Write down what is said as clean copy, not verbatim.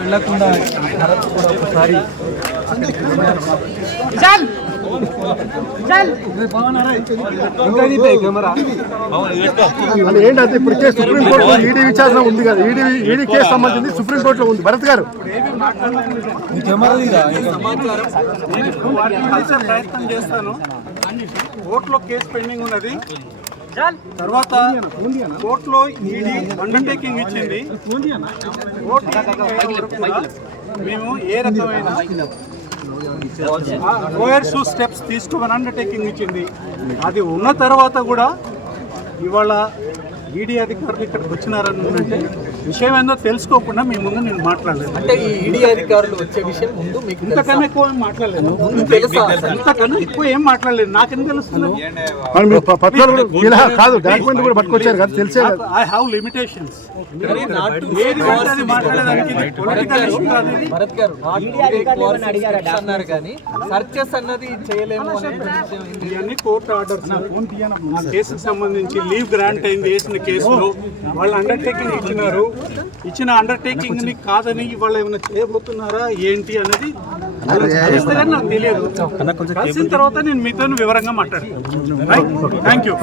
వెళ్ళకుండా భరత్ కూడా ఒకసారి ఏంటంటే ఇప్పటికే సుప్రీంకోర్టులో ఈడీ విచారణ ఉంది కదా, ఈడీ కేసు సంబంధించి సుప్రీంకోర్టులో ఉంది. భరత్ గారు ప్రయత్నం చేస్తాను. కోర్టులో కేసు పెండింగ్ ఉన్నది. తర్వాత కోర్టులో ఈడీ అండర్టేకింగ్ ఇచ్చింది. మేము ఏ రకమైన కోయర్సివ్ స్టెప్స్ తీసుకోమని అండర్టేకింగ్ ఇచ్చింది. అది ఉన్న తర్వాత కూడా ఇవాళ ఈడీ అధికారులు ఇక్కడికి వచ్చినారంటే విషయం ఏందో తెలుసుకోకుండా మీ ముందు నేను మాట్లాడలేదు. అంటే ఈ ఈడీ అధికారులు వచ్చే విషయం ముందు మీకు ఇంతకన్నా ఎక్కువ ఏం మాట్లాడలేదు. ఇంతకన్నా ఎక్కువ ఏం మాట్లాడలేదు. నాకెందుకు తెలుస్తుంది? కాదు, డాక్యుమెంట్ కూడా పట్టుకొచ్చారు కదా, తెలిసే ఐ హావ్ లిమిటేషన్స్. ఏది పడితే అది మాట్లాడేదానికి పొలిటికల్ ఇష్యూ కాదు ఇది. భరత్ గారు అన్నారు కానీ సర్చెస్ అన్నది చేయలేము ఇవన్నీ కోర్టు ఆర్డర్స్. ఆ కేసుకు సంబంధించి లీవ్ గ్రాంట్ అయింది వేసిన కేసులో వాళ్ళు అండర్టేకింగ్ ఇచ్చినారు. ఇచ్చిన అండర్టేకింగ్ ని కాదని వాళ్ళు ఏమైనా చేయబోతున్నారా ఏంటి అనేది తెలిస్తే కానీ నాకు తెలియదు. కలిసిన తర్వాత నేను మీతో వివరంగా మాట్లాడతాను. Thank you.